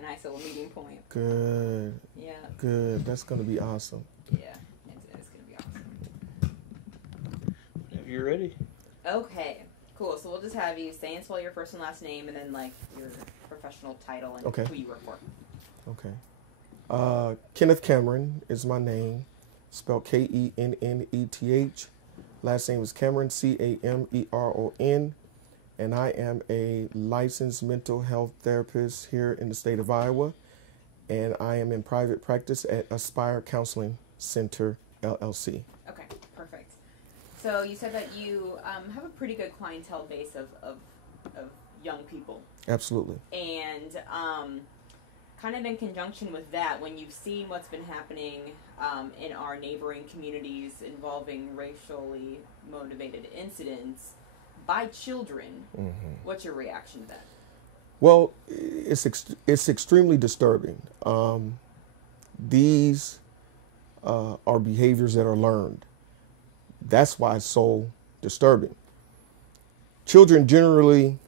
a nice little meeting point. Good. Yeah. Good. That's going to be awesome. Yeah, it's going to be awesome. Whenever you're ready. Okay, cool. So we'll just have you say and spell your first and last name, and then like your professional title and Okay. who you work for. Okay. Kenneth Cameron is my name, spelled Kenneth. Last name is Cameron, Cameron, and I am a licensed mental health therapist here in the state of Iowa, and I am in private practice at Aspire Counseling Center, LLC. Okay, perfect. So you said that you have a pretty good clientele base of young people. Absolutely. And kind of in conjunction with that, when you've seen what's been happening in our neighboring communities involving racially motivated incidents by children, what's your reaction to that? Well, it's extremely disturbing. These are behaviors that are learned. That's why it's so disturbing. Children gradually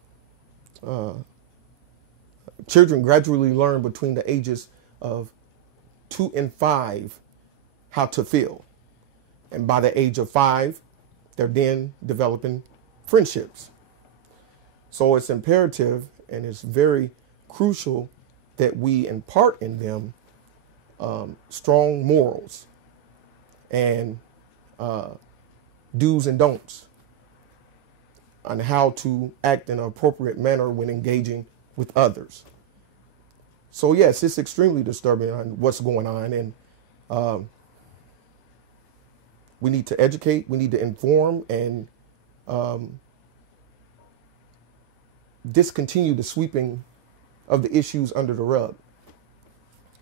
learn between the ages of 2 and 5 how to feel. And by the age of 5, they're then developing friendships. So it's imperative and it's very crucial that we impart in them strong morals and do's and don'ts on how to act in an appropriate manner when engaging with others. So yes, it's extremely disturbing on what's going on, and we need to educate, we need to inform, and discontinue the sweeping of the issues under the rug.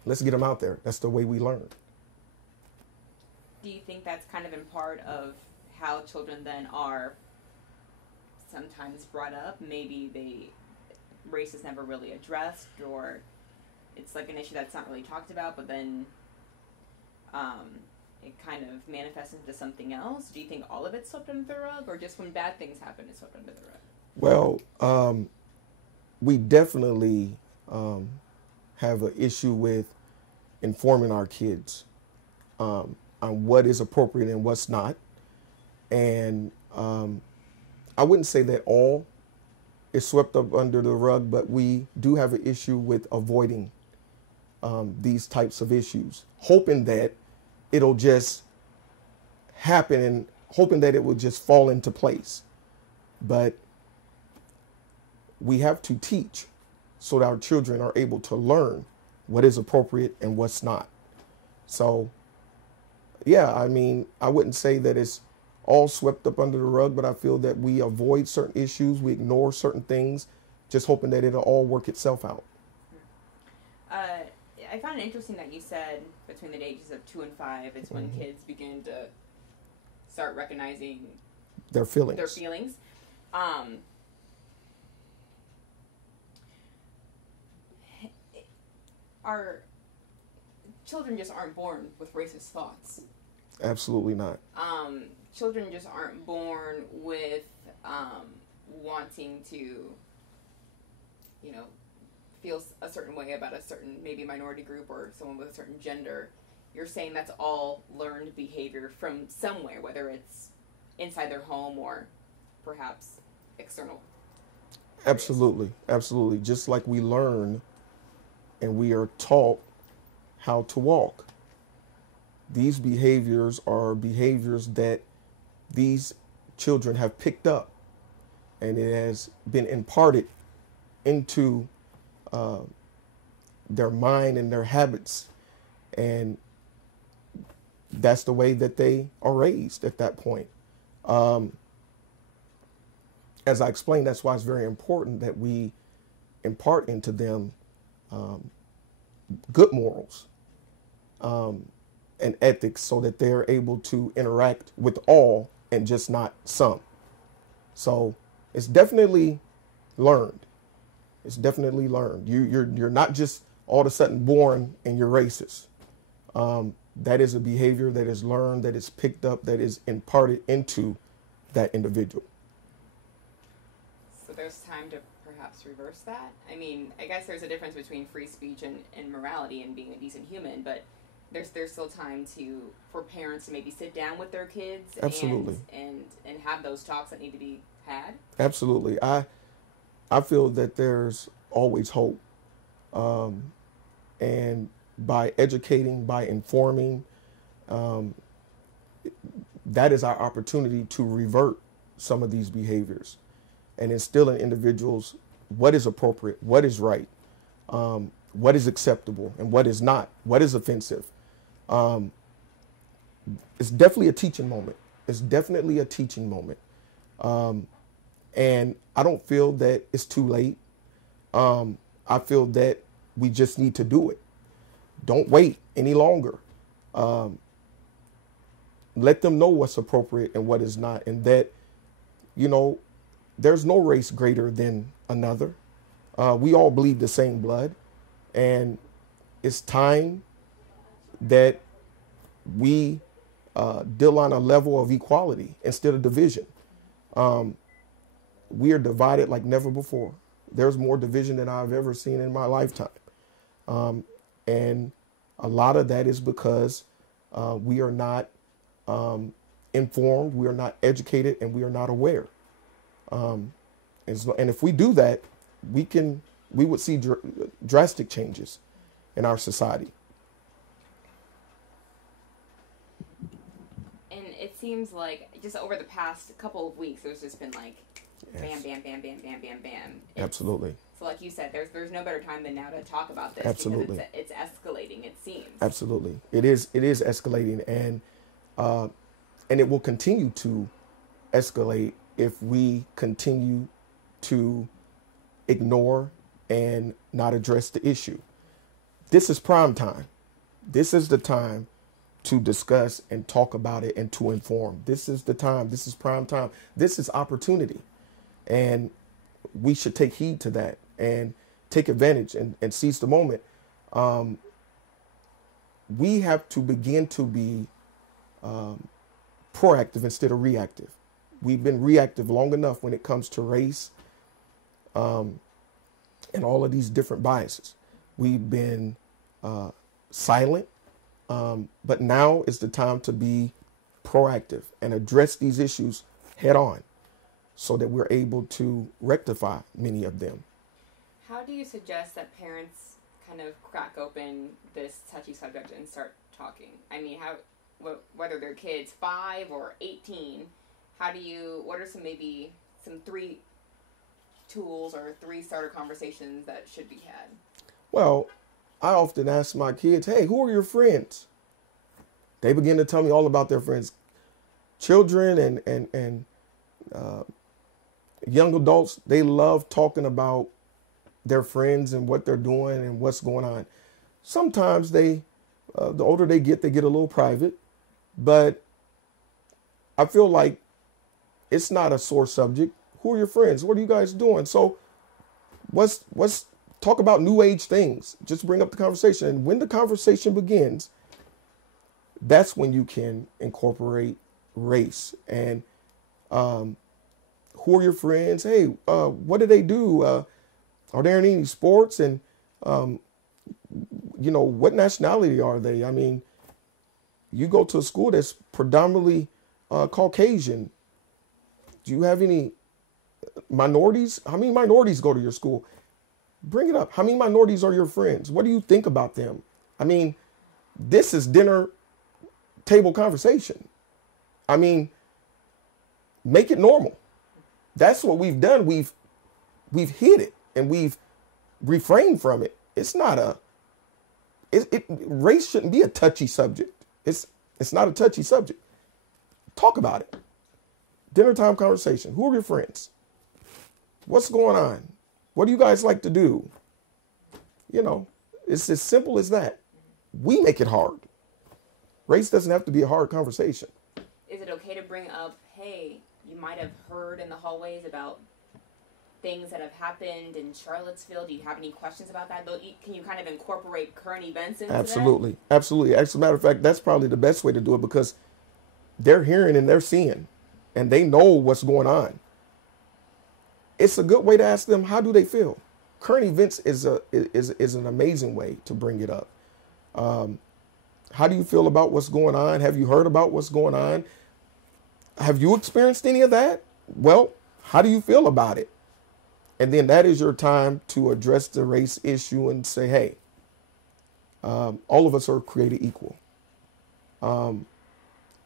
Let's get them out there. That's the way we learn. Do you think that's kind of in part of how children then are sometimes brought up? Maybe race is never really addressed, or it's like an issue that's not really talked about, but then it kind of manifests into something else. Do you think all of it's swept under the rug, or just when bad things happen, it's swept under the rug? Well, we definitely have an issue with informing our kids on what is appropriate and what's not. And I wouldn't say that all is swept up under the rug, but we do have an issue with avoiding these types of issues, hoping that it'll just happen and hoping that it will just fall into place. But we have to teach so that our children are able to learn what is appropriate and what's not. So, yeah, I mean, I wouldn't say that it's all swept up under the rug, but I feel that we avoid certain issues, we ignore certain things, just hoping that it'll all work itself out. I found it interesting that you said between the ages of 2 and 5, it's when kids begin to start recognizing their feelings. Our children just aren't born with racist thoughts. Absolutely not. Children just aren't born with wanting to, feel a certain way about a certain maybe minority group or someone with a certain gender. You're saying that's all learned behavior from somewhere, whether it's inside their home or perhaps external. Absolutely. Absolutely. Just like we learn and we are taught how to walk. These behaviors are behaviors that these children have picked up, and it has been imparted into their mind and their habits, and that's the way that they are raised at that point. As I explained, that's why it's very important that we impart into them good morals and ethics so that they're able to interact with all and just not some. So it's definitely learned. It's definitely learned. You're not just all of a sudden born and you're racist. That is a behavior that is learned, that is picked up, that is imparted into that individual. So there's time to perhaps reverse that? I mean, I guess there's a difference between free speech and morality and being a decent human, but there's still time for parents to maybe sit down with their kids Absolutely. and have those talks that need to be had. Absolutely. I feel that there's always hope. And by educating, by informing, that is our opportunity to revert some of these behaviors and instill in individuals what is appropriate, what is right, what is acceptable, and what is not, what is offensive. It's definitely a teaching moment. It's definitely a teaching moment. And I don't feel that it's too late. I feel that we just need to do it. Don't wait any longer. Let them know what's appropriate and what is not, and that, there's no race greater than another. We all bleed the same blood, and it's time that we deal on a level of equality instead of division. We are divided like never before. There's more division than I've ever seen in my lifetime. And a lot of that is because we are not informed, we are not educated, and we are not aware. And if we do that, we would see drastic changes in our society. And it seems like just over the past couple of weeks, there's just been like bam, bam, bam, bam, bam, bam, bam. Absolutely. So like you said, there's no better time than now to talk about this. Absolutely. Because it's escalating, it seems. Absolutely. It is escalating, and it will continue to escalate if we continue to ignore and not address the issue. This is prime time. This is the time to discuss and talk about it and to inform. This is the time. This is prime time. This is opportunity. And we should take heed to that and take advantage and seize the moment. We have to begin to be proactive instead of reactive. We've been reactive long enough when it comes to race and all of these different biases. We've been silent, but now is the time to be proactive and address these issues head on so that we're able to rectify many of them. How do you suggest that parents kind of crack open this touchy subject and start talking? I mean, whether they're kids 5 or 18, what are some 3 tools or 3 starter conversations that should be had? Well, I often ask my kids, hey, who are your friends? They begin to tell me all about their friends. Children and young adults, they love talking about their friends and what they're doing and what's going on. Sometimes the older they get a little private, but I feel like it's not a sore subject. Who are your friends? What are you guys doing? So let's talk about new age things. Just bring up the conversation. And when the conversation begins, that's when you can incorporate race. And who are your friends? Hey, what do they do? Are there any sports? And, what nationality are they? I mean, you go to a school that's predominantly Caucasian. Do you have any minorities? How many minorities go to your school? Bring it up. How many minorities are your friends? What do you think about them? I mean, this is dinner table conversation. I mean, make it normal. That's what we've done. We've hid it and we've refrained from it. It's not race shouldn't be a touchy subject. It's not a touchy subject. Talk about it. Dinner time conversation. Who are your friends? What's going on? What do you guys like to do? It's as simple as that. We make it hard. Race doesn't have to be a hard conversation. Is it okay to bring up, hey, you might have heard in the hallways about things that have happened in Charlottesville? Do you have any questions about that? Can you kind of incorporate current events into Absolutely. That? Absolutely. As a matter of fact, that's probably the best way to do it because they're hearing and they're seeing and they know what's going on. it's a good way to ask them, how do they feel? Current events is an amazing way to bring it up. How do you feel about what's going on? Have you heard about what's going on? Have you experienced any of that? Well, how do you feel about it? And then that is your time to address the race issue and say, hey, all of us are created equal.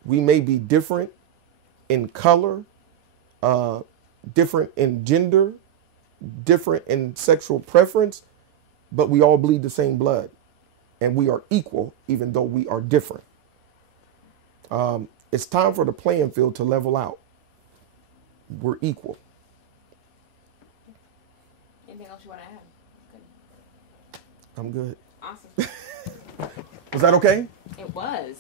We may be different in color, different in gender, different in sexual preference, but we all bleed the same blood. And we are equal, even though we are different. It's time for the playing field to level out. We're equal. Anything else you want to add? Good. I'm good. Awesome. Was that okay? It was.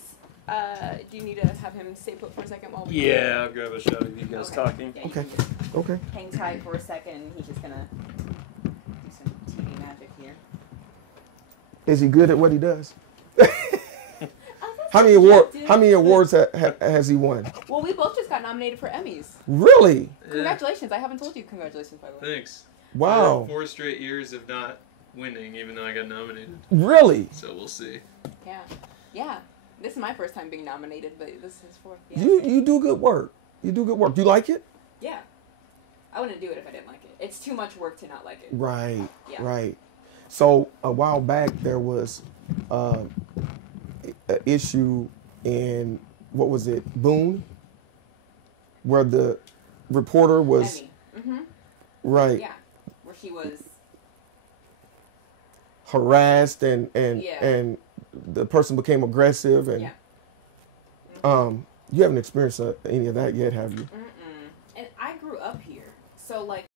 Do you need to have him stay put for a second while we? Yeah, I'll grab a shot of you guys talking. Yeah, you Okay. can just Okay. hang tight for a second. He's just gonna do some TV magic here. Is he good at what he does? Oh, How many awards has he won? Well, we both just got nominated for Emmys. Really? Congratulations! I haven't told you congratulations, by the way. Thanks. Wow. 4 straight years of not winning, even though I got nominated. Really? So we'll see. Yeah, yeah. This is my first time being nominated, but this is fourth. Yeah. You do good work. You do good work. You like it? Yeah. I wouldn't do it if I didn't like it. It's too much work to not like it. Right. Yeah. Right. So a while back there was an issue in, what was it, Boone, where the reporter was Emmy. Mm-hmm. right. Yeah. Where she was. Harassed and Yeah. the person became aggressive and Yeah. You haven't experienced any of that yet, have you? Mm-mm. And I grew up here, so like.